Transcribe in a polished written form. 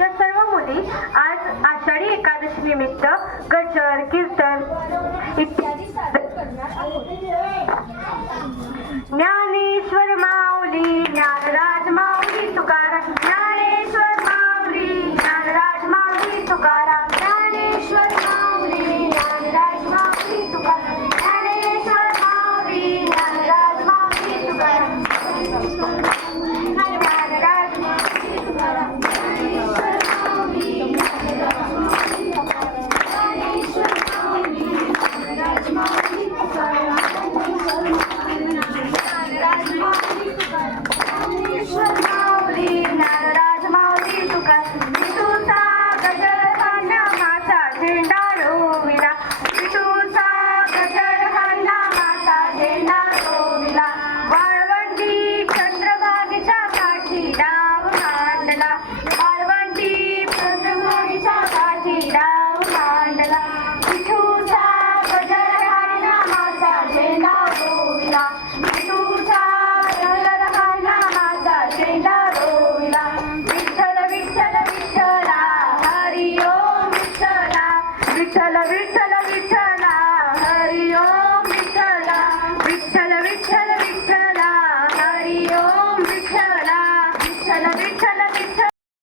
या सर्व मुली आज आषाढी एकादशी निमित्त गजर कीर्तन इत्यादी सादर करणार आहोत. ज्ञानेश्वर माऊली ज्ञानराज माऊली तुकाराम, ज्ञानेश्वर माऊली ज्ञानराज माऊली तुकाराम, ज्ञानेश्वर माऊली ज्ञानराज माऊली तुकाराम, ज्ञानेश्वर माऊली ज्ञानराज माऊली तुकाराम, ज्ञानराज माऊली तुकाराम, ज्ञानेश्वर माऊली ज्ञानराज माऊली तुकाराम, ज्ञानेश्वर माऊली ज्ञानराज माऊली तुकाराम. विठूचा गजर हाणला माझा झेंडा रोविला, विठूचा गजर हाणला माझा झेंडा रोविला, वाळवंटी चंद्रभागेच्या काठी डाव मांडला, वाळवंटी चंद्रभागेच्या काठी डाव मांडला, विठूचा गजर हाणला माझा झेंडा रोविला, विठूचा गजर हाणला माझा झेंडा रोविला, विठ्ठल विठ्ठल विठ्ठला हरी ओम विठ्ठला, विठ्ठल विठ्ठल